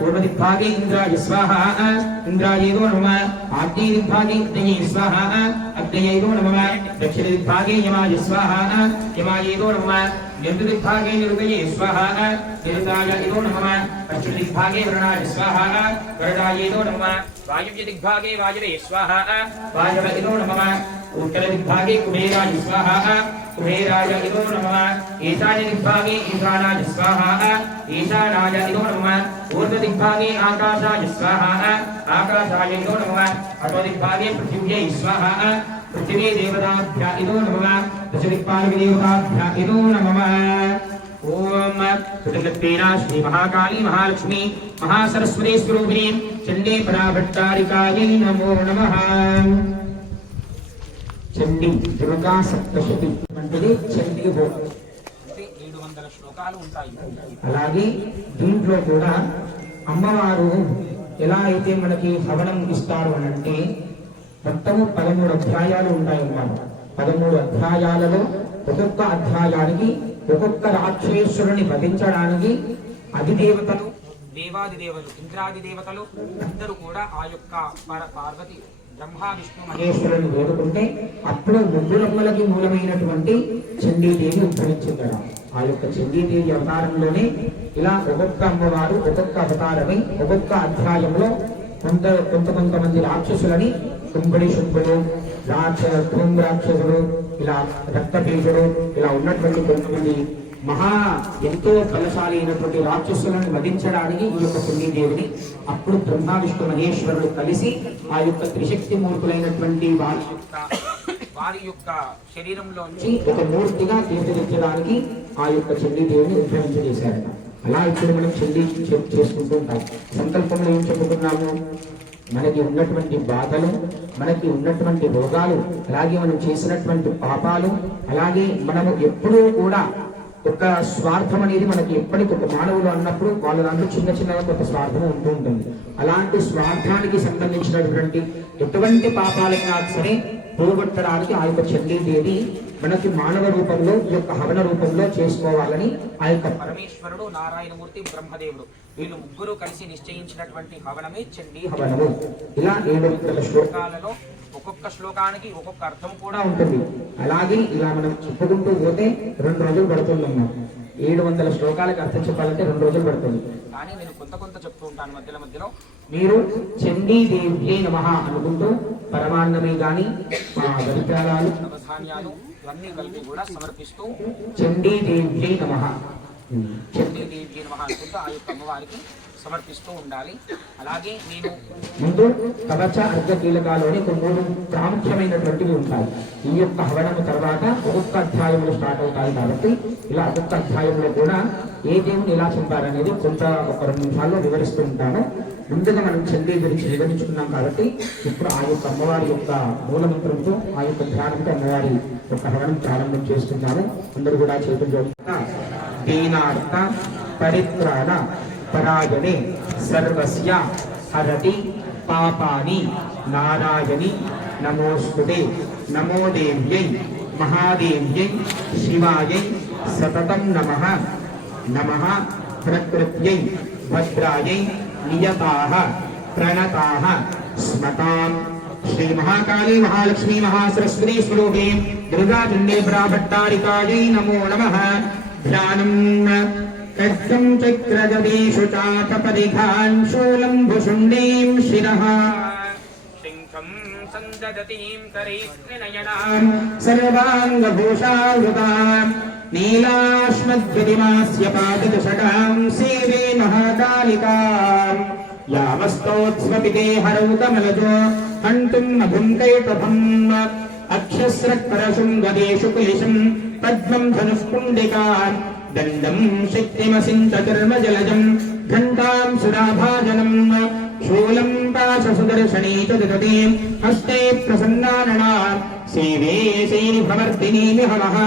देवता पूर्वदिग्भागे इन्द्राय स्वाहा इन्द्रायैरो नमः आग्नेयदिग्भागे अग्नये स्वाहा अग्नयैरो नमः दक्षिणदिग्भागे यमाय स्वाहा यमायैरो नमः निरुदिग्भागे निरुदये स्वाहा निरुदाय इरो नमः। पश्चिमदिग्भागे वरुणाय स्वाहा वरुणायैरो नमः। वायुव्यदिग्भागे वायवे स्वाहा, वायव इरो नमः। उत्तरदिग्भागे कुबेराय स्वाहा, कुबेराय इदो नमः। ईशान्यदिग्भागे ईशानाय स्वाहा, ईशानाय इदो नमः। पूर्वदिग्भागे आकाशाय स्वाहा, आकाशाय इदो नमः। अटोदिग्भागे पृथिव्यै स्वाहा पृथिवी देवताभ्य इदो नमः। दशदिक्पालकदेवताभ्य इदो नमः ओम सुटलक्रीडा श्री महाकाली महालक्ष्मी महासरस्वती स्वरूपिणी चण्डी पराभट्टारिकायै नमो नमः చండి దుర్గా సప్తశతి వంటిది చండీ హోమం అంటే ఏడు వందల శ్లోకాలు ఉంటాయి అలాగే దీంట్లో కూడా అమ్మవారు ఎలా అయితే మనకి హవనం ఇస్తారు అని అంటే మొత్తము పదమూడు అధ్యాయాలు ఉంటాయి అన్నమాట పదమూడు అధ్యాయాలలో ఒక్కొక్క అధ్యాయానికి ఒక్కొక్క రాక్షేశ్వరుని వధించడానికి అధిదేవతలు దేవాది దేవతలు ఇంద్రాది దేవతలు అందరూ కూడా ఆ యొక్క పర పార్వతి బ్రహ్మ విష్ణు మహేశ్వరుని వేడుకుంటే అప్పుడు ముగ్గురమ్మలకి మూలమైనటువంటి చండీదేవి ఉద్భవించిందట. ఆ యొక్క చండీదేవి అవతారంలోనే ఇలా ఒక్కొక్క అమ్మవారు ఒక్కొక్క అవతారమై ఒక్కొక్క అధ్యాయంలో కొంత కొంత కొంతమంది రాక్షసులని కుంభడి శుంభుడు రాక్ష ధూమ్ రాక్షసుడు ఇలా రక్తబీజుడు ఇలా ఉన్నటువంటి కొంతమంది మహా ఎంతో బలశాలి అయినటువంటి రాక్షసులను వధించడానికి ఈ యొక్క పుణ్యదేవుని అప్పుడు బ్రహ్మ విష్ణు మహేశ్వరుడు కలిసి ఆ యొక్క త్రిశక్తి మూర్తులైనటువంటి వారి యొక్క వారి యొక్క శరీరంలోంచి ఒక మూర్తిగా తీర్చిదిద్దడానికి ఆ యొక్క చండీదేవిని ఉద్భవించజేశారట అలా ఇప్పుడు మనం చండీ చేసుకుంటూ ఉంటాం. సంకల్పంలో ఏం చెప్పుకున్నాము మనకి ఉన్నటువంటి బాధలు మనకి ఉన్నటువంటి రోగాలు అలాగే మనం చేసినటువంటి పాపాలు అలాగే మనము ఎప్పుడూ కూడా ఒక స్వార్థం అనేది మనకి ఎప్పటికి ఒక మానవులు అన్నప్పుడు వాళ్ళ దాంట్లో చిన్న చిన్నగా ఒక స్వార్థం ఉంటూ ఉంటుంది. అలాంటి స్వార్థానికి సంబంధించినటువంటి ఎటువంటి పాపాలైనా సరే పోగొట్టడానికి ఆ యొక్క చండీదేవి మనకి మానవ రూపంలో ఈ యొక్క హవన రూపంలో చేసుకోవాలని ఆ యొక్క పరమేశ్వరుడు నారాయణమూర్తి బ్రహ్మదేవుడు. వీళ్ళు ముగ్గురు కలిసి నిశ్చయించినటువంటి హవనమే చండీ హవనము. ఇలా ఏడు వందల శ్లోకాలలో ఒక్కొక్క శ్లోకానికి ఒక్కొక్క అర్థం కూడా ఉంటుంది. అలాగే ఇలా మనం చెప్పుకుంటూ పోతే రెండు రోజులు పడుతుందమ్మా ఏడు వందల శ్లోకాలకు అర్థం చెప్పాలంటే రెండు రోజులు పడుతుంది. కానీ నేను కొంత కొంత చెప్తూ ఉంటాను మధ్యలో మధ్యలో. మీరు చండీదేవ్యే నమ అనుకుంటూ పరమాన్నమే గాని మా దరిద్రాలు నవధాన్యాలు ఇవన్నీ కలిపి కూడా సమర్పిస్తూ చండీదేవ్యే నమ. చండీదేవ్యే నమ అనుకుంటూ ఆ యొక్క అమ్మవారికి సమర్పిస్తూ ఉండాలి. అలాగే నేను ముందు కవచ అర్ఘ కీలకాలోని ఒక మూడు ప్రాముఖ్యమైనటువంటివి ఉంటాయి. ఈ యొక్క హవనము తర్వాత ఒక్కొక్క అధ్యాయంలో స్టార్ట్ అవుతాయి కాబట్టి ఇలా ఒక్కొక్క అధ్యాయంలో కూడా ఏ దేవుని ఎలా చంపారనేది కొంత ఒక రెండు నిమిషాల్లో వివరిస్తూ ఉంటాను. ముందుగా మనం చండీ గురించి వివరించుకున్నాం కాబట్టి ఇప్పుడు ఆ యొక్క అమ్మవారి యొక్క మూలమంత్రంతో ఆ యొక్క ధ్యానంతో అమ్మవారి యొక్క హవనం ప్రారంభం చేస్తున్నాము అందరూ కూడా చేతులు దీనార్థ పరిత్రాణ పరాయణే సర్వస్య హరతి పాపాని నారాయణి నమోస్తుదే నమో దేవ్యై మహాదేవ్యై శివాయై సతతం నమ. నమ ప్రకృత్యై భద్రాయై నియతా ప్రణతా స్మతాం శ్రీ మహాకాళీ మహాలక్ష్మీ మహాసరస్వతి స్వరూపే దుర్గాచండే భట్టారికాయై నమో నమః ధ్యానం ఖడ్గం చక్రగదేషు చాపపరిఘాన్ శూలం భుషుండీం శిరః సర్వాంగభూషావృతాం నీలాశ్మద్గదిమాస్య పాదదశకాం సేవే మహాకాళికాం యామస్తోత్స్వపితే హరౌ హంతుం మధుం కైటభం అక్షస్రకరశృంగదేషు క్లేశం పద్మం ధనుష్పుండికాన్ దండం శక్తిమసింత కర్మజలజం ఘంటాం సురాభాజనం శూలం పాశసుదర్శనీ చ దదతే హస్తే ప్రసన్నాననా సేవే శైరిభవర్తినీమిహవః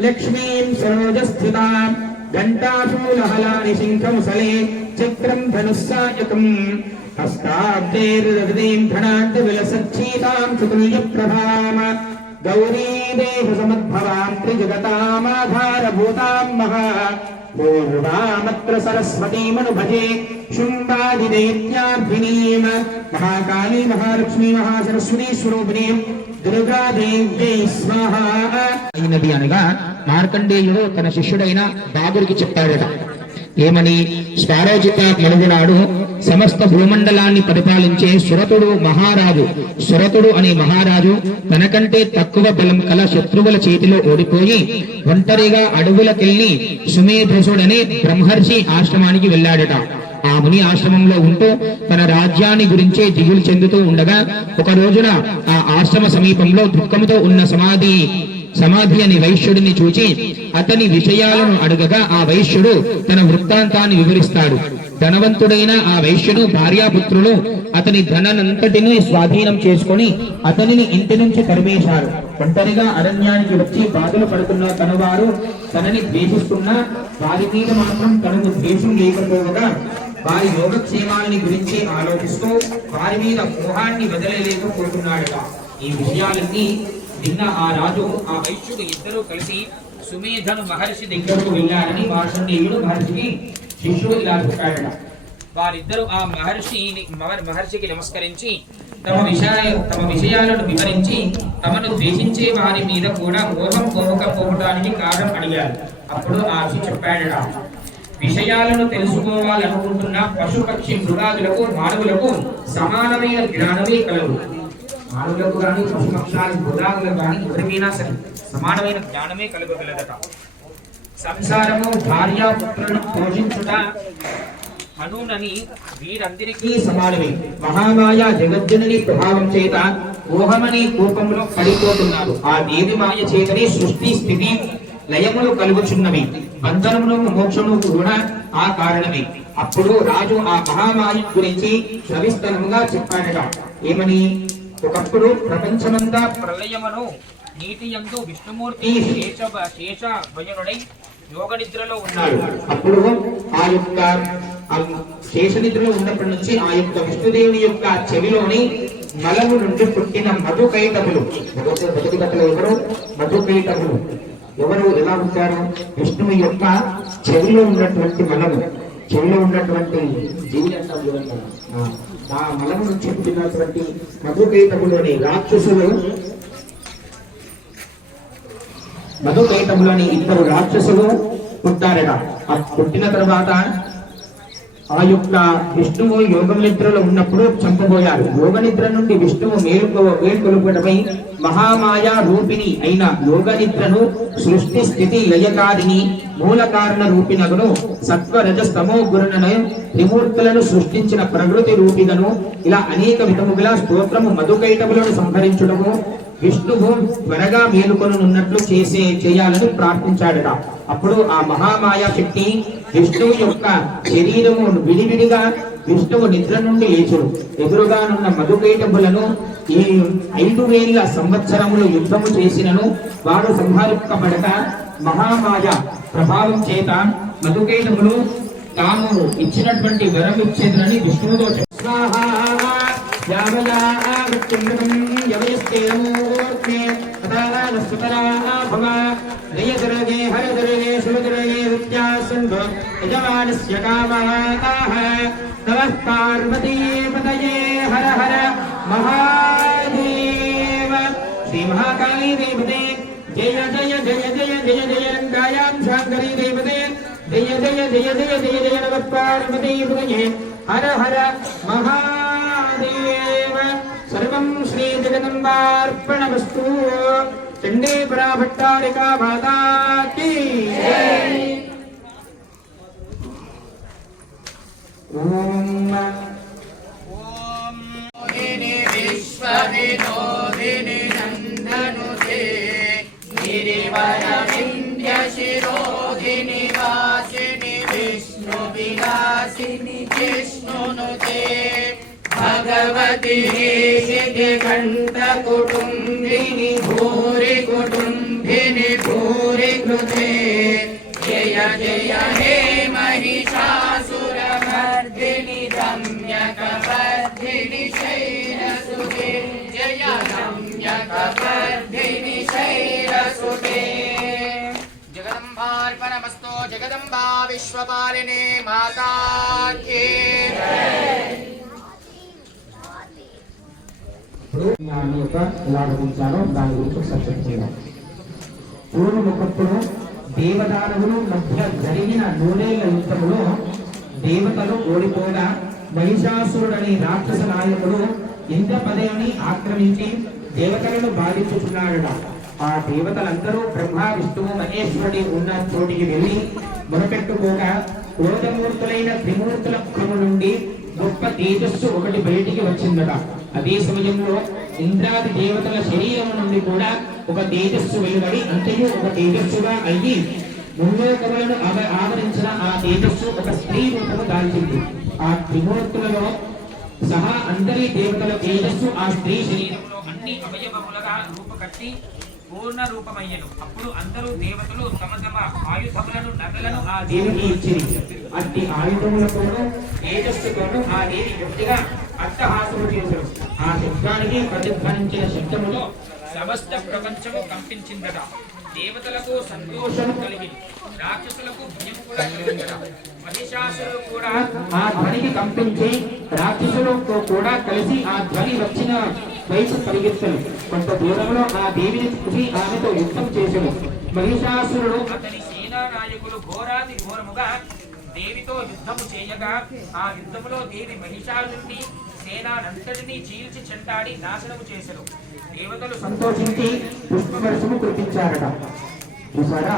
లక్ష్మీం సరోజస్థితాం ఘంటాశూలహలాని శంఖముసలే చక్రం ధనుస్సాయకం హస్తాబ్దేర్హృదయం ఘనాంత విలసచ్చీతాం సుతుల్యప్రభామ ప్రభామ గౌరీదేహ సమద్భవాం త్రిజగతామాధారభూతాం మహా పూర్వామత్ర సరస్వతీమను భజే శుంభాదిదైత్యాభినీం మహాకాళీ మహాలక్ష్మీ మహాసరస్వతీ స్వరూపిణీ దుర్గాదేవ్యై స్వాహ అయినది అనగా మార్కండేయుడు తన శిష్యుడైన బాబుడికి చెప్పాడట ఏమని? స్వారోజిత మనుగునాడు సమస్త భూమండలాన్ని పరిపాలించే సురతుడు మహారాజు. సురతుడు అనే మహారాజు తనకంటే తక్కువ బలం కల శత్రువుల చేతిలో ఓడిపోయి ఒంటరిగా అడవులకెళ్ళి సుమేధసుడనే బ్రహ్మర్షి ఆశ్రమానికి వెళ్ళాడట. ఆ ముని ఆశ్రమంలో ఉంటూ తన రాజ్యాన్ని గురించే దిగులు చెందుతూ ఉండగా ఒక రోజున ఆ ఆశ్రమ సమీపంలో దుఃఖంతో ఉన్న సమాధి సమాధి అని వైశ్యుడిని చూచి అతని విషయాలను అడగగా ఆ వైశ్యుడు తన వృత్తాంతాన్ని వివరిస్తాడు. ధనవంతుడైన ఆ వైశ్యుడు భార్యాపుత్రులు అతని ధననంతటిని స్వాధీనం చేసుకొని అతనిని ఇంటి నుంచి తరిమేశారు. ఒంటరిగా అరణ్యానికి వచ్చి బాధలు పడుతున్న తనవారు తనని ద్వేషిస్తున్నా వారి మీద మాత్రం తనకు ద్వేషం లేకపోవగా వారి యోగక్షేమాలని గురించి ఆలోచిస్తూ వారి మీద మోహాన్ని వదలలేకపోతున్నాడట. ఈ విషయాలన్నీ నిన్న ఆ రాజు ఆ వైశ్యుడు ఇద్దరూ కలిసి సుమేధను మహర్షి దగ్గరకు వెళ్ళారని వాసుదేవుడు మహర్షికి శిష్యుడు ఇలా చెప్పాడట. వారిద్దరూ ఆ మహర్షి మహర్షికి నమస్కరించి తమ విషయ తమ విషయాలను వివరించి తమను ద్వేషించే వారి మీద కూడా మోహం పోవకపోవడానికి కారణం అడిగారు. అప్పుడు ఆ ఋషి చెప్పాడట విషయాలను తెలుసుకోవాలనుకుంటున్న పశుపక్షి మృగాదులకు మానవులకు సమానమైన జ్ఞానమే కలవు మానవులకు కానీ పశుపక్షాలకు మృగాదులకు కానీ ఎవరికైనా సరే సమానమైన జ్ఞానమే కలగగలదట. సంసారము భార్యాపుత్రులను పోషించుట అనునని వీరందరికీ సమానమే. మహామాయ జగజ్జనుని ప్రభావం చేత మోహమనే కూపంలో పడిపోతున్నారు. ఆ దేవి మాయ చేతనే సృష్టి స్థితి లయములు కలుగుచున్నవి. బంధనమును మోక్షము కూడా ఆ కారణమే. అప్పుడు రాజు ఆ మహామాయ గురించి సవిస్తరముగా చెప్పాడట. ఏమని? ఒకప్పుడు ప్రపంచమంతా ప్రళయమును నీటి యందు విష్ణుమూర్తి శేష శేష భయనుడై యోగ నిద్రలో ఉన్నాడు. అప్పుడు ఆ యొక్క శేష నిద్రలో ఉన్నప్పటి నుంచి ఆ యొక్క విష్ణుదేవుని యొక్క చెవిలోని మలము నుండి పుట్టిన మధుకైటములు. బతుకుదట్టలు ఎవరు? మధుకైటములు. ఎవరు ఎలా ఉంటారు? విష్ణువు యొక్క చెవిలో ఉన్నటువంటి మలము. చెవిలో ఉన్నటువంటి జీవి అంటాం మా ఆ, ఆ నుంచి పుట్టినటువంటి మధుకైటములోని రాక్షసులు మధుకైటములని ఇద్దరు రాక్షసులు పుట్టారట. ఆ పుట్టిన తర్వాత ఆ యొక్క విష్ణువు యోగ నిద్రలో ఉన్నప్పుడు చంపబోయారు యోగ నిద్ర నుండి విష్ణువు మేలుకో మేల్కొలుపడమై మహామాయా రూపిణి అయిన యోగ నిద్రను సృష్టి స్థితి లయకారిని మూల కారణ రూపినగును సత్వరజస్తమో గురునను త్రిమూర్తులను సృష్టించిన ప్రకృతి రూపిదను ఇలా అనేక విధముగా స్తోత్రము మధుకైటములను సంహరించడము విష్ణువు త్వరగా మేలుకొనున్నట్లు చేసే చేయాలని ప్రార్థించాడట. అప్పుడు ఆ మహామాయా శక్తి విష్ణువు యొక్క శరీరము విడివిడిగా విష్ణువు నిద్ర నుండి లేచుడు ఎదురుగానున్న మధుకైటములను ఈ ఐదు వేల సంవత్సరములు యుద్ధము చేసినను. వారు సంహరింపబడక మహామాయ ప్రభావం చేత మధుకైటములు తాము ఇచ్చినటువంటి వరం ఇచ్చేదని విష్ణువుతో చెప్పారు. భవ यजमानस्य कामाः नमः पार्वतीपतये हर हर महादेव श्रीमहाकाली देवते जय जय जय जय जय जय रङ्गायां शाङ्करी देवते जय जय जय जय जय जय नमः पार्वतीपतये हर हर महादेव सर्वं श्रीजगदम्बार्पणमस्तु चण्डे पराभट्टारिका माता की विश्वविनोदिनि नन्दनुते गिरिवरविन्द्यशिरोधिनि वासिनि विष्णुविलासिनि जिष्णुनुते भगवति शितिकण्ठकुटुम्बिनि भूरि रम्यकवर्धिनि शैलसुते जगदम्बार अर्पणमस्तु जगदम्बा विश्वपालिनी माता की ఇప్పుడు దాని యొక్క ఎలా రచించారో దాని గురించి ఒకసారి చెప్తున్నాం పూర్వం ఒకప్పుడు దేవదానవులు మధ్య జరిగిన నూరేళ్ల యుద్ధములో దేవతలు ఓడిపోగా మహిషాసురుడని రాక్షస నాయకుడు ఇంద్రపదవిని ఆక్రమించి దేవతలను బాధించుతున్నాడట ఆ దేవతలందరూ బ్రహ్మ విష్ణువు మహేశ్వరుడి ఉన్న చోటికి వెళ్ళి మొరపెట్టుకోగా క్రోధమూర్తులైన త్రిమూర్తుల క్రము నుండి గొప్ప తేజస్సు ఒకటి బయటికి వచ్చిందట. అదే సమయంలో ఇంద్రాది దేవతల శరీరం నుండి కూడా ఒక తేజస్సు వెలువడి అంతయు ఒక తేజస్సుగా అయ్యి ముల్లోకములను ఆవరించిన ఆ తేజస్సు ఒక స్త్రీ రూపము దాల్చింది. ఆ త్రిమూర్తులలో సహా అందరి దేవతల తేజస్సు ఆ స్త్రీ శరీరంలో అన్ని అవయవములుగా రూపకట్టి పూర్ణ రూపమయ్యను అప్పుడు అందరూ దేవతలు తమ తమ ఆయుధములను నగలను ఆ దేవికి ఇచ్చింది. అట్టి ఆయుధములతోనూ తేజస్సుతోనూ ఆ దేవి గట్టిగా అట్టహాసము చేశారు. ఆ శబ్దానికి ప్రతిధ్వనించిన శబ్దములో సమస్త ప్రపంచము కంపించిందట. దేవతలకు సంతోషం కలిగింది. రాక్షసులకు భయం కూడా కలిగిందట. మహిషాసులు కూడా ఆ ధ్వనికి కంపించి రాక్షసులతో కూడా కలిసి ఆ ధ్వని వచ్చిన వైపు పరిగెత్తలు కొంత దూరంలో ఆ దేవిని చూసి ఆమెతో యుద్ధం చేసెను. మహిషాసురుడు అతని సేనానాయకులు ఘోరాది ఘోరముగా దేవితో యుద్ధము చేయగా ఆ యుద్ధములో దేవి మహిషాసురుని సేనానంతటినీ చీల్చి చెంటాడి నాశనము చేసెను. దేవతలు సంతోషించి పుష్పవర్షము కురిపించారట. చూసారా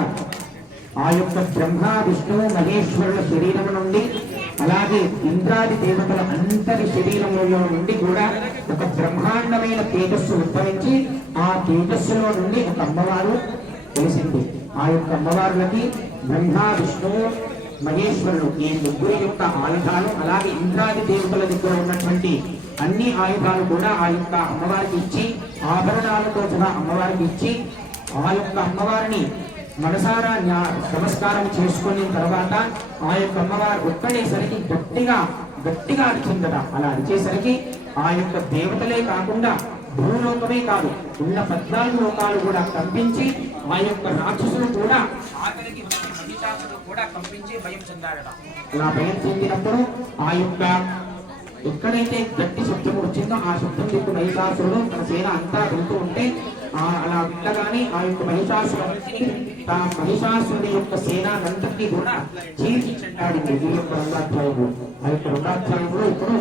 ఆ యొక్క బ్రహ్మ విష్ణువు మహేశ్వరుల శరీరము నుండి అలాగే ఇంద్రాది దేవతల అంతరి శరీరంలో నుండి కూడా ఒక బ్రహ్మాండమైన తేజస్సు ఉద్భవించి ఆ తేజస్సులో నుండి ఒక అమ్మవారు తెలిసింది ఆ యొక్క అమ్మవారులకి బ్రహ్మ విష్ణువు మహేశ్వరుడు ఈ ముగ్గురి యొక్క ఆయుధాలు అలాగే ఇంద్రాది దేవతల దగ్గర ఉన్నటువంటి అన్ని ఆయుధాలు కూడా ఆ యొక్క అమ్మవారికి ఇచ్చి ఆభరణాలతో సహా అమ్మవారికి ఇచ్చి ఆ యొక్క అమ్మవారిని మనసారా నమస్కారం చేసుకున్న తర్వాత ఆ యొక్క అమ్మవారు ఒక్కడేసరికి గట్టిగా గట్టిగా అరిచిందట. అలా అరిచేసరికి ఆ యొక్క దేవతలే కాకుండా భూలోకమే కాదు ఉన్న పద్నాలుగు లోకాలు కూడా కంపించి ఆ యొక్క రాక్షసులు కూడా ఆఖరికి కూడా కంపించి భయం చెందాడట అలా భయం చెందినప్పుడు ఆ యొక్క ఎక్కడైతే గట్టి శబ్దం వచ్చిందో ఆ శబ్దం దిక్కు మహిషాసురుడు తన సేన అంతా వెళ్తూ ఉంటే అలా ఉండగానే ఆ యొక్క మహిషాసురుడిని ఆ మహిషాసురుడి యొక్క సేనానంతటినీ కూడా చీల్చి ఈ యొక్క రెండాధ్యాయము ఆ యొక్క రెండాధ్యాయంలో ఇప్పుడు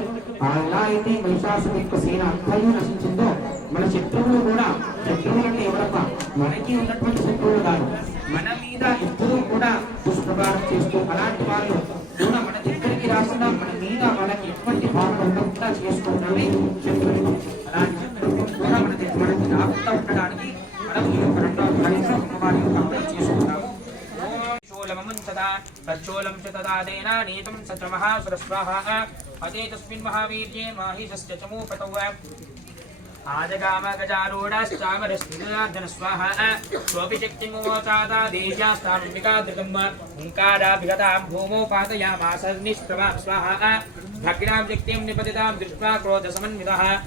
ఎలా అయితే మహిషాసురుడి యొక్క సేన అంతయు నశించిందో మన శత్రువులు కూడా శత్రువులు అంటే ఎవరప్ప మనకి ఉన్నటువంటి శత్రువులు కాదు. మన మీద ఎప్పుడూ కూడా దుష్ప్రభావం చేస్తూ అలాంటి వాళ్ళు కూడా మన దగ్గరికి రాకుండా మన మీద వాళ్ళకి ఎటువంటి భావన ఉండకుండా చేసుకుంటామే శత్రువులు. అలాంటి కూడా మనకి మనం జాగ్రత్త ఉండడానికి మనం ఈ యొక్క రెండో అధ్యాయంలో అమ్మవారి యొక్క అర్థం చేసుకున్నాము ప్రచోలం చ తదాదేన స చమః అదే తస్మిన్ మహావీర్యే మాహిషస్య చమూపతౌ आजगामगजारूढाश्चामरश्चिराधन स्वाहा स्वपि शक्तिमोचातादेशास्ताम्बिकादृगं भूमौ पातयामासर्निष्प्रभां स्वाहा। भग्नां शक्तिं निपतितां दृष्ट्वा क्रोधसमन्वितः।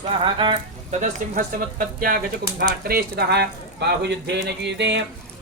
स्वाहा। बाहुयुद्धेन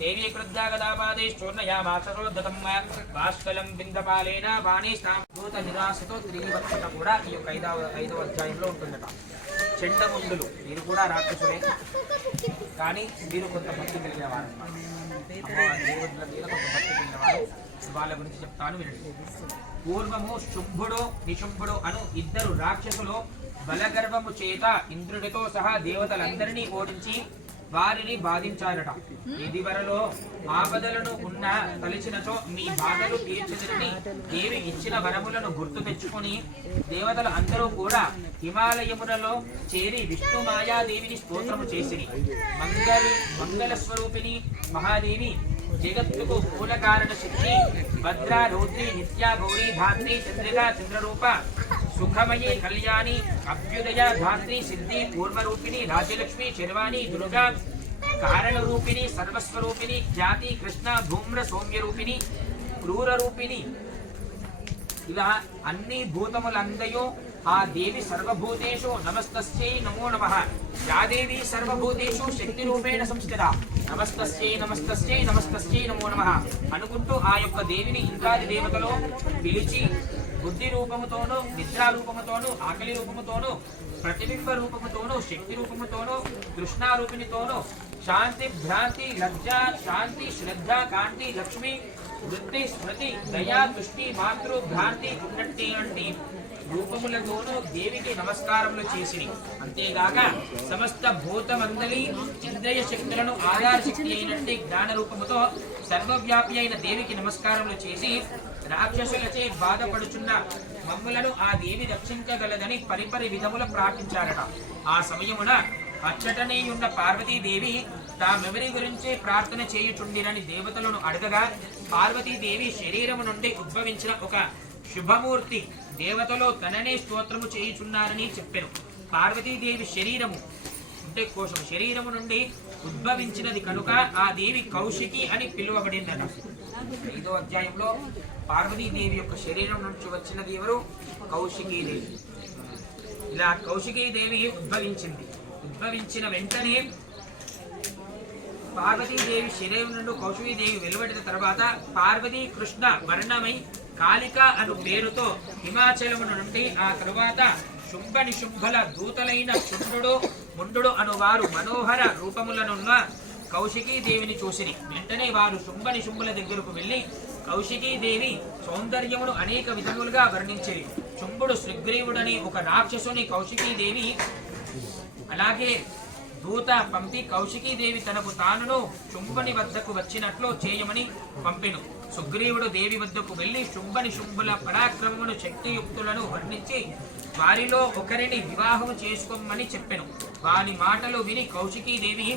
దేవీకృద్యాగదాపాదేశ్చూర్ణయామాచరోద్ధతం బాష్కలం బిందపాలేన వాణి స్నాభూత నిరాశతో తిరిగివచ్చట కూడా ఈ యొక్క ఐదవ ఐదవ అధ్యాయంలో ఉంటుందట. చెండముందులు వీరు కూడా రాక్షసులే. కానీ వీరు కొంత భక్తి కలిగిన వాళ్ళ గురించి చెప్తాను వినండి. పూర్వము శుంభుడు నిశుంభుడు అను ఇద్దరు రాక్షసులు బలగర్వము చేత ఇంద్రుడితో సహా దేవతలందరినీ ఓడించి వారిని బాధించారట. ఇది వరలో ఆపదలను ఉన్న తలిచినచో మీ బాధలు తీర్చదని దేవి ఇచ్చిన వరములను గుర్తు తెచ్చుకుని దేవతలు అందరూ కూడా హిమాలయములలో చేరి విష్ణు మాయాదేవిని స్తోత్రము చేసిరి. మంగళ మంగళ స్వరూపిణి మహాదేవి జగత్తుకు మూల కారణ శక్తి భద్ర రౌద్రి నిత్య గౌరీ ధాత్రి చంద్రిక చంద్రరూప సుఖమయీ కళ్యాణి అభ్యుదయ ధాత్రి సిద్ధి పూర్వరూపిణి రాజ్యలక్ష్మి శర్వాణి దుర్గా కారణరూపిణి సర్వస్వరూపిణి ఖ్యాతి కృష్ణ ధూమ్ర సౌమ్యరూపిణి రూపిణి ఇలా అన్ని భూతములందయు ఆ దేవి సర్వభూతేషు నమస్తస్యై నమో నమ. యాదేవి సర్వభూతేషు శక్తి రూపేణ సంస్థిత. నమస్తస్యై నమస్తస్యై నమస్తస్యై నమో నమ. అనుకుంటూ ఆ యొక్క దేవిని ఇంకాది దేవతలో పిలిచి బుద్ధి రూపముతోనూ నిద్రా రూపముతోనూ ఆకలి రూపముతోనూ ప్రతిబింబ రూపముతోనూ శక్తి రూపముతోనూ కృష్ణారూపిణితోనూ శాంతి భ్రాంతి లజ్జ శాంతి శ్రద్ధ కాంతి లక్ష్మి వృత్తి స్మృతి దయా దృష్టి మాతృ భ్రాంతి ఉన్నటువంటి రూపములతోనూ దేవికి నమస్కారములు చేసిరి. అంతేగాక సమస్త భూతమందలి ఇంద్రియ శక్తులను ఆధార శక్తి అయినట్టు జ్ఞాన రూపముతో సర్వవ్యాపి అయిన దేవికి నమస్కారములు చేసి రాక్షసులచే బాధపడుచున్న మమ్ములను ఆ దేవి రక్షించగలదని పరిపరి విధముల ప్రార్థించారట. ఆ సమయమున అచ్చటనే ఉన్న పార్వతీదేవి తామెవరి గురించి ప్రార్థన చేయుచుండిరని దేవతలను అడగగా పార్వతీదేవి శరీరము నుండి ఉద్భవించిన ఒక శుభమూర్తి దేవతలో తననే స్తోత్రము చేయుచున్నారని చెప్పాను. పార్వతీదేవి శరీరము అంటే కోశం శరీరము నుండి ఉద్భవించినది కనుక ఆ దేవి కౌశికి అని పిలువబడిందట ఐదో అధ్యాయంలో పార్వతీదేవి యొక్క శరీరం నుంచి వచ్చినది ఎవరు? కౌశికీదేవి. ఇలా కౌశికీదేవి ఉద్భవించింది. ఉద్భవించిన వెంటనే పార్వతీదేవి శరీరం నుండి కౌశికీదేవి వెలువడిన తర్వాత పార్వతీ కృష్ణ వర్ణమై కాళిక అను పేరుతో హిమాచలము నుండి ఆ తరువాత శుంభ నిశుంభల దూతలైన శుంభుడు ముండు అను వారు మనోహర రూపములనున్న కౌశికీ దేవిని చూసిరి. వెంటనే వారు శుంభ నిశుంభుల దగ్గరకు వెళ్ళి కౌశికీ దేవి సౌందర్యమును అనేక విధములుగా వర్ణించిరి. శుంభుడు సుగ్రీవుడని ఒక రాక్షసుని కౌశికీ దేవి అలాగే దూత పంపి కౌశికీ దేవి తనకు తానును శుంభుని వద్దకు వచ్చినట్లు చేయమని పంపెను. సుగ్రీవుడు దేవి వద్దకు వెళ్ళి శుంభని శుంభుల పరాక్రమమును శక్తియుక్తులను వర్ణించి వారిలో ఒకరిని వివాహము చేసుకోమని చెప్పెను. వాని మాటలు విని కౌశికీదేవి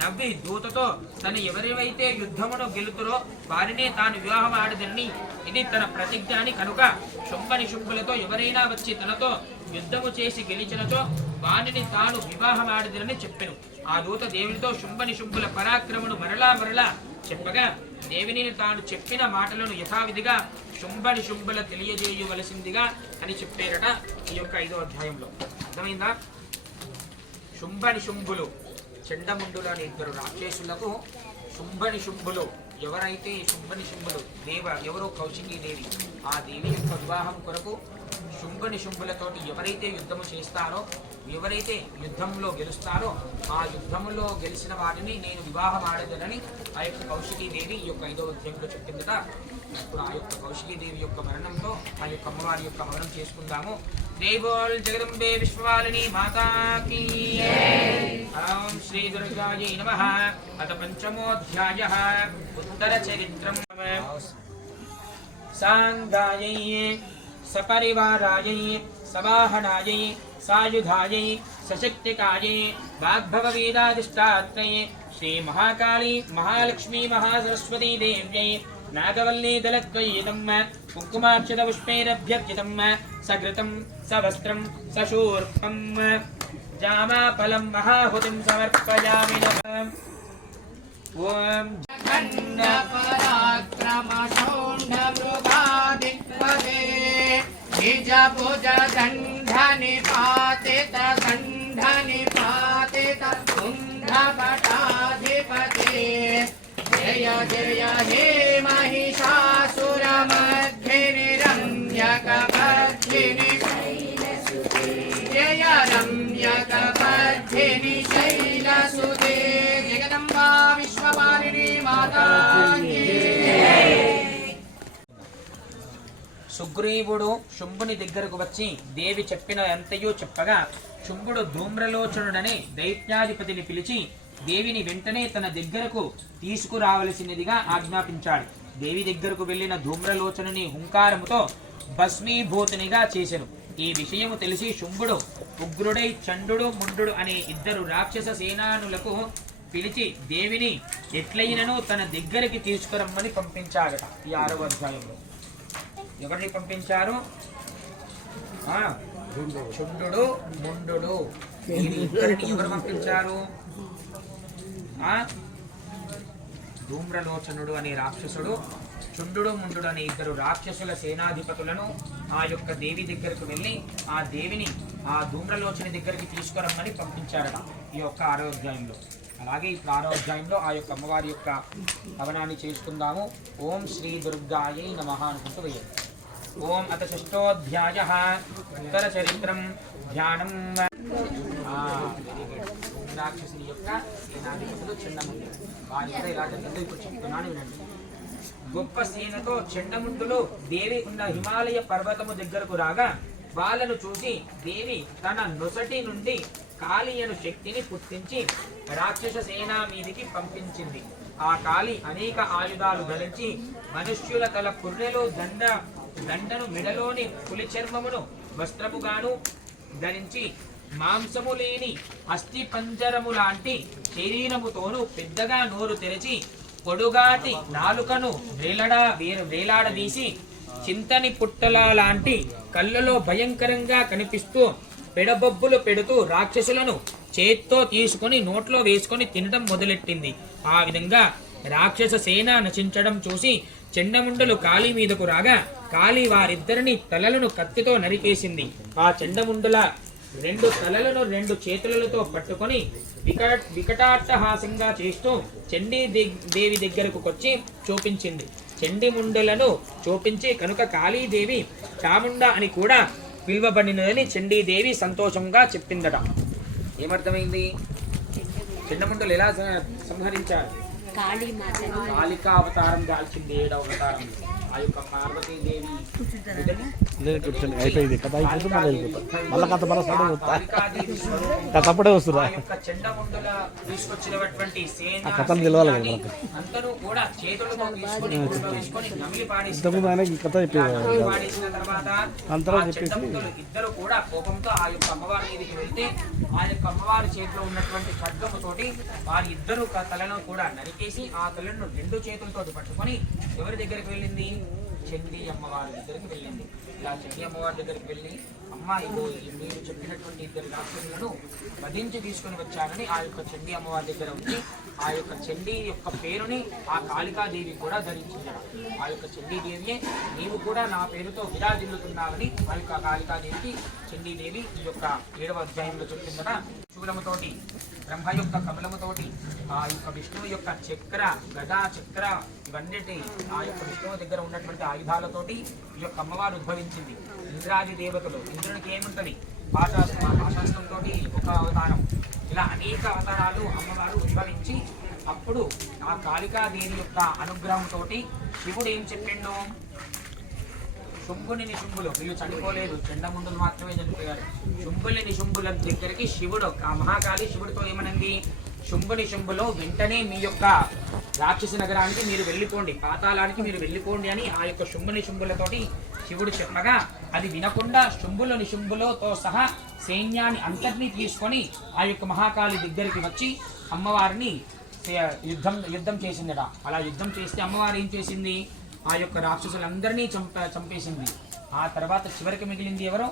నవ్వి దూతతో తను ఎవరివైతే యుద్ధమును గెలుతురో వారినే తాను వివాహం ఆడదని ఇది తన ప్రతిజ్ఞ అని కనుక శుంభని శుంభులతో ఎవరైనా వచ్చి తనతో యుద్ధము చేసి గెలిచినతో వానిని తాను వివాహం ఆడదని చెప్పెను. ఆ దూత దేవునితో శుంభని శుంభుల పరాక్రమను మరలా మరలా చెప్పగా దేవిని తాను చెప్పిన మాటలను యథావిధిగా శుంభని శుంభుల తెలియజేయవలసిందిగా అని చెప్పారట ఈ యొక్క ఐదో అధ్యాయంలో. అర్థమైందా? శుంభని శుంభులు చెండముండులు అనే ఇద్దరు రాక్షసులకు శుంభని శుంభులు ఎవరైతే శుంభని శుంభులు దేవ ఎవరో కౌశికీ దేవి ఆ దేవి యొక్క వివాహం కొరకు శుంభని శుంభులతోటి ఎవరైతే యుద్ధము చేస్తారో ఎవరైతే యుద్ధంలో గెలుస్తారో ఆ యుద్ధములో గెలిచిన వారిని నేను వివాహం ఆడదనని ఆ యొక్క కౌశికీ దేవి ఈ యొక్క ఐదో అధ్యాయంలో చెప్పిందట. ఇప్పుడు ఆ యొక్క కౌశికీ దేవి యొక్క మరణంతో ఆ యొక్క అమ్మవారి యొక్క మరణం చేసుకుందాము. దేవోల్ జగదంబే విశ్వవాలిని మాతాకి ఓం శ్రీ దుర్గాయై నమః. అత పంచమోऽధ్యాయः ఉత్తరచరిత్రం సాంగాయై. सपरिवारायै सवाहनायै सायुधायै, सशक्तिकायै वाग्भववेदाधिष्ठात्रये श्रीमहाकाली महालक्ष्मी महासरस्वती देव्यै, नागवल्ली दलत्रयितम् कुङ्कुमाक्षतपुष्पैरभ्यर्जितम् सघृतम्, सवस्त्रम्, सशूर्पम्, जामाफलम्, महाहुतिम् समर्पयामि नमः। ॐ पराक्रमशौण्डमृगादि विद्महे निजभुजदण्डनिपातित दण्डनिपातित कुण्डपटाधिपते जय जय हे महिषासुरमध्यनिरम्यकपद्धिनि जय रम्यकपद्धिनि शैलसुते। जगदम्बा विश्वपालिनी माता సుగ్రీవుడు శుంభుని దగ్గరకు వచ్చి దేవి చెప్పిన ఎంతయో చెప్పగా శుంభుడు ధూమ్రలోచనుడని దైత్యాధిపతిని పిలిచి దేవిని వెంటనే తన దగ్గరకు తీసుకురావలసినదిగా ఆజ్ఞాపించాడు. దేవి దగ్గరకు వెళ్ళిన ధూమ్రలోచనుని హుంకారముతో భస్మీభూతునిగా చేసెను. ఈ విషయము తెలిసి శుంభుడు ఉగ్రుడై చండు ముండు అనే ఇద్దరు రాక్షస సేనానులకు పిలిచి దేవిని ఎట్లయినను తన దగ్గరికి తీసుకురమ్మని పంపించాడట. ఈ ఆరవ అధ్యాయంలో. ఎవరిని పంపించారు? ఆ, చుండు ముండు ఎవరు పంపించారు? ఆ ధూమ్రలోచనుడు అనే రాక్షసుడు చుండు ముండు అనే ఇద్దరు రాక్షసుల సేనాధిపతులను ఆ యొక్క దేవి దగ్గరకు వెళ్ళి ఆ దేవిని ఆ ధూమ్రలోచని దగ్గరికి తీసుకురమ్మని పంపించారట ఈ యొక్క ఆరోగ్యంలో అలాగే ఇప్పుడు ఆరోగ్యంలో ఆ యొక్క అమ్మవారి యొక్క భవనాన్ని చేసుకుందాము. ఓం శ్రీ దుర్గాయై నమ అనుకుంటూ వేయండి. ఓం అత షష్టోధ్యాయ ఉత్తర చరిత్రం ధ్యానం రాక్షసుని యొక్క సేనాధిపతులు చెండముండు వారి కూడా ఇలా జరిగిందో ఇప్పుడు చెప్తున్నాను వినండి. గొప్ప సేనతో చెండముండులు దేవి ఉన్న హిమాలయ పర్వతము దగ్గరకు రాగా వాళ్ళను చూసి దేవి తన నొసటి నుండి కాళీయను శక్తిని పుట్టించి రాక్షస సేన మీదికి పంపించింది. ఆ కాళి అనేక ఆయుధాలు ధరించి మనుష్యుల తల పుర్రెలు దండ దండను మెడలోని పులి చర్మమును వస్త్రముగాను ధరించి మాంసము లేని అస్థి పంజరము లాంటి శరీరముతోను పెద్దగా నోరు తెరిచి పొడుగాటి నాలుకను వేలడా వేలాడదీసి చింతని పుట్టల లాంటి కళ్ళలో భయంకరంగా కనిపిస్తూ పెడబొబ్బులు పెడుతూ రాక్షసులను చేత్తో తీసుకొని నోట్లో వేసుకొని తినడం మొదలెట్టింది. ఆ విధంగా రాక్షస సేన నశించడం చూసి చెండముండలు కాళీ మీదకు రాగా కాళీ వారిద్దరిని తలలను కత్తితో నరికేసింది. ఆ చెండముండల రెండు తలలను రెండు చేతులతో పట్టుకొని వికట వికటాట్టహాసంగా చేస్తూ చండీ దేవి దగ్గరకు వచ్చి చూపించింది. చండి ముండలను చూపించి కనుక కాళీదేవి చాముండ అని కూడా పిలువబడినదని చండీదేవి సంతోషంగా చెప్పిందట. ఏమర్థమైంది? చెండముండలు ఎలా సంహరించారు? కాళీ మాతను. కాళికా అవతారం దాల్చింది ఏడవ అవతారం. ఆ యొక్క పార్వతీదేవి. లేదు కూర్చోండి. అయిపోయింది. కథ అయిపోతుంది మళ్ళీ వెళ్ళిపోతాం. మళ్ళీ కథ మళ్ళీ సడన్ వస్తా. కథ అప్పుడే వస్తుందా? ఆ కథలు తెలవాలి కదా మనకు. చేతులతో ఇంతకుముందు ఆయన ఈ కథ చెప్పేది అంతరం చెప్పేసి- ఇద్దరు కూడా కోపంతో ఆ యొక్క అమ్మవారి మీదకి వెళ్తే ఆ యొక్క అమ్మవారి చేతిలో ఉన్నటువంటి ఖడ్గముతోటి వారి ఇద్దరు తలను కూడా నరికేసి ఆ తలను రెండు చేతులతోటి పట్టుకొని ఎవరి దగ్గరికి వెళ్ళింది? చండీ అమ్మవారి దగ్గరికి వెళ్ళింది. ఇలా చండీ అమ్మవారి దగ్గరికి వెళ్ళి అమ్మ ఇగో మీరు చెప్పినటువంటి ఇద్దరు రాక్షసులను వధించి తీసుకొని వచ్చానని ఆ యొక్క చండీ అమ్మవారి దగ్గర ఉంచి ఆ యొక్క చండీ యొక్క పేరుని ఆ కాళికాదేవి కూడా ధరించిందట ఆ యొక్క చండీదేవియే నీవు కూడా నా పేరుతో విరాజిల్లుతున్నావని ఆ యొక్క కాళికాదేవికి చండీదేవి ఈ యొక్క ఏడవ అధ్యాయంలో చెప్పిందట శూలముతోటి బ్రహ్మ యొక్క కమలముతోటి ఆ యొక్క విష్ణువు యొక్క చక్ర గదా చక్ర ఇవన్నిటి ఆ యొక్క విష్ణువు దగ్గర ఉన్నటువంటి ఆయుధాలతోటి ఈ యొక్క అమ్మవారు ఉద్భవించింది. ఇంద్రాది దేవతలు. ఇంద్రునికి ఏముంటది? పాశాస్త్రం పాశాస్త్రంతో ఒక అవతారం. ఇలా అనేక అవతారాలు అమ్మవారు ఉద్భవించి అప్పుడు ఆ కాళికాదేవి యొక్క అనుగ్రహంతో శివుడు ఏం చెప్పిండు? శుంభుని నిశుంభులు వీళ్ళు చనిపోలేదు. చెండముండులు మాత్రమే చనిపోయారు. శుంభుని నిశుంభుల దగ్గరికి శివుడు ఆ మహాకాళి శివుడితో ఏమనంది? శుంభుని శుంభులో వెంటనే మీ యొక్క రాక్షస నగరానికి మీరు వెళ్ళిపోండి. పాతాళానికి మీరు వెళ్ళిపోండి అని ఆ యొక్క శుంభుని శుంభులతోటి శివుడు చెప్పగా అది వినకుండా శుంభుల నిశుంభులతో సహా సైన్యాన్ని అంతటినీ తీసుకొని ఆ యొక్క మహాకాళి దగ్గరికి వచ్చి అమ్మవారిని యుద్ధం యుద్ధం చేసిందట. అలా యుద్ధం చేస్తే అమ్మవారు ఏం చేసింది? ఆ యొక్క రాక్షసులందరినీ చంప చంపేసింది. ఆ తర్వాత చివరికి మిగిలింది ఎవరు?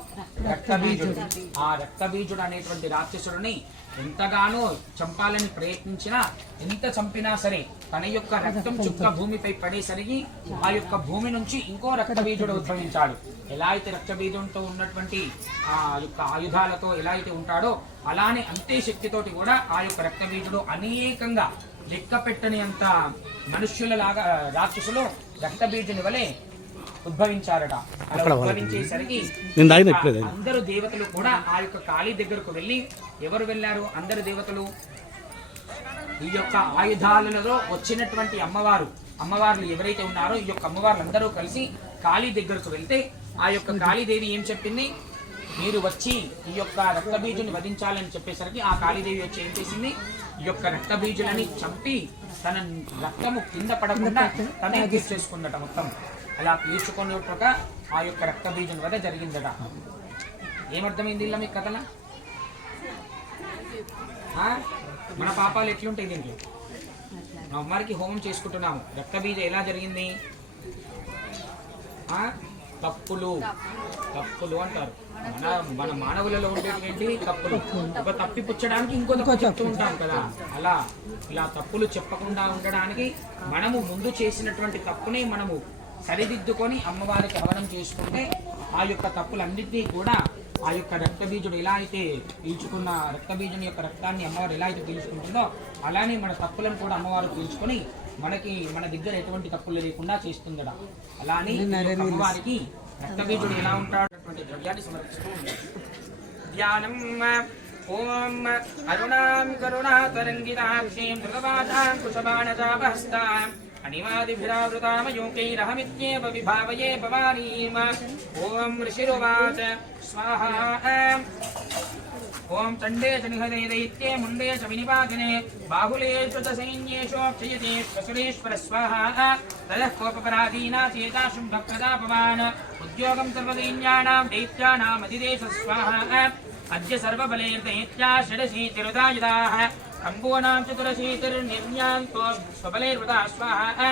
రక్తబీజుడు. ఆ రక్తబీజుడు అనేటువంటి రాక్షసుడిని ఎంతగానో చంపాలని ప్రయత్నించినా ఎంత చంపినా సరే తన యొక్క రక్తం చుక్క భూమిపై పడేసరికి ఆ యొక్క భూమి నుంచి ఇంకో రక్తబీజుడు ఉద్భవించాడు. ఎలా అయితే రక్తబీజంతో ఉన్నటువంటి ఆ యొక్క ఆయుధాలతో ఎలా అయితే ఉంటాడో అలానే అంతే శక్తితోటి కూడా ఆ యొక్క రక్తబీజుడు అనేకంగా లెక్క పెట్టని అంత మనుష్యులలాగా రాక్షసులు రక్తబీజుని వలె ఉద్భవించారట. అలా ఉద్భవించేసరికి. అందరు దేవతలు కూడా ఆ యొక్క కాళీ దగ్గరకు వెళ్ళి ఎవరు వెళ్ళారు? అందరు దేవతలు. ఈ యొక్క ఆయుధాలలో వచ్చినటువంటి అమ్మవారు అమ్మవార్లు ఎవరైతే ఉన్నారో ఈ యొక్క అమ్మవార్లు అందరూ కలిసి కాళీ దగ్గరకు వెళ్తే ఆ యొక్క కాళీదేవి ఏం చెప్పింది? మీరు వచ్చి ఈ యొక్క రక్తబీజుని వధించాలని చెప్పేసరికి ఆ కాళీదేవి వచ్చి ఏం చేసింది? ఈ యొక్క రక్తబీజులని చంపి తన రక్తము కింద పడకుండా తనే చేసుకుందట మొత్తం. అలా పీల్చుకున్నట్టుక ఆ యొక్క రక్తబీజుని వద్ద జరిగిందట. ఏమర్థమైంది ఇలా మీ కథలా ఆ? మన పాపాలు ఎట్లుంటాయి దీంట్లో? అమ్మవారికి హోమం చేసుకుంటున్నాము. రక్తబీజ ఎలా జరిగింది? తప్పులు. తప్పులు అంటారు. మన మన మానవులలో ఉండేటువంటి తప్పులు. ఒక తప్పి పుచ్చడానికి ఇంకో తప్పు. చెప్తూ ఉంటాం కదా. అలా ఇలా తప్పులు చెప్పకుండా ఉండడానికి మనము ముందు చేసినటువంటి తప్పుని మనము సరిదిద్దుకొని అమ్మవారికి హవనం చేసుకుంటే ఆ యొక్క తప్పులన్నింటినీ కూడా ఆ యొక్క రక్తబీజుడు ఎలా అయితే పీల్చుకున్న రక్తబీజుని యొక్క రక్తాన్ని అమ్మవారు ఎలా అయితే పీల్చుకుంటుందో అలానే మన తప్పులను కూడా అమ్మవారు పీల్చుకొని మనకి మన దగ్గర ఎటువంటి తప్పులు లేకుండా చేస్తుందట. అలానే అమ్మవారికి రక్తబీజుడు ఎలా ఉంటాడు అటువంటి ద్రవ్యాన్ని సమర్పిస్తూ ఉంటాడు. ధ్యానం ఓం అరుణాం కుశమానజాపహస్తాం అణిమాదిభిరావృతామయోగైరహమిత్యేవ अणिमादिभिरावृतामयूकैरहमित्येव विभावये भवानीम्। ॐ ऋषिरुवाच। स्वाहा। ॐ चण्डे च निहले दैत्ये मुण्डे च विनिपातने बाहुलेषु च सैन्येषु श्वसुरेश्वर स्वाहा। ततः कोपपराधीना चेता शुम्भप्रदापवान् उद्योगं सर्वदैन्याणां दैत्यानामधिदेश स्वाहा। अद्य सर्वबले षडशीतिरुदायुधाः। खम्बूनां चतुरशीतिर्निर्यान्तो स्वबलैर्वृता स्वाहा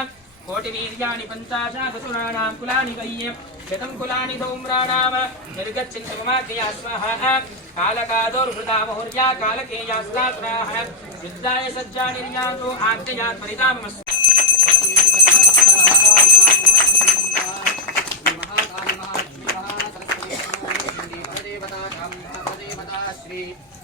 कोटिवीर्याणि पञ्चाशादसुराणां कुलानि गय्ये शतं कुलानि धूम्राणां निर्गच्छन्तु ममाजया सज्जा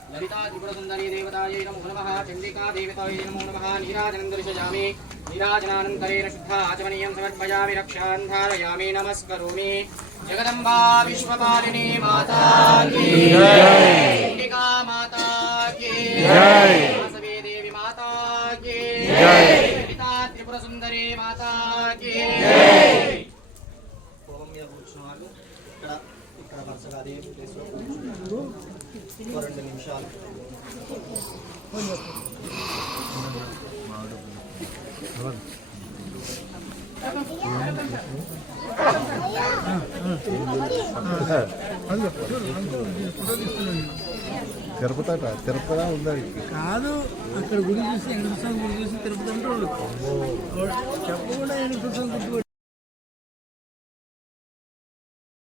సుందరీ దేవతాయై నమో నమః చండికా దేవతాయై నమో నమః నీరాజనం దర్శయామి నీరాజనానంతరేణ శుద్ధ ఆచమనీయం సమర్పయామి రక్షాన్ ధారయామి నమస్కరోమి జగదంబా విశ్వపాలిని మాతా కీ చండికా మాతా కీ వాసవీ దేవి మాతా కీ లలితా త్రిపుర సుందరీ మాతా కీ హోమం మీద కూర్చున్న వాళ్ళు ఇక్కడ ఇక్కడ వరుసగా అదే ప్లేస్లో కూర్చున్నారు ఒక రెండు నిమిషాలు. తిరుపతి తిరుపతి ఉందని కాదు అక్కడ గుడి చూసి వెంకటేశ్వర గుడి చూసి తిరుపతి అంటే వాళ్ళు. చెప్పకుండా వెంకటేశ్వర గుడి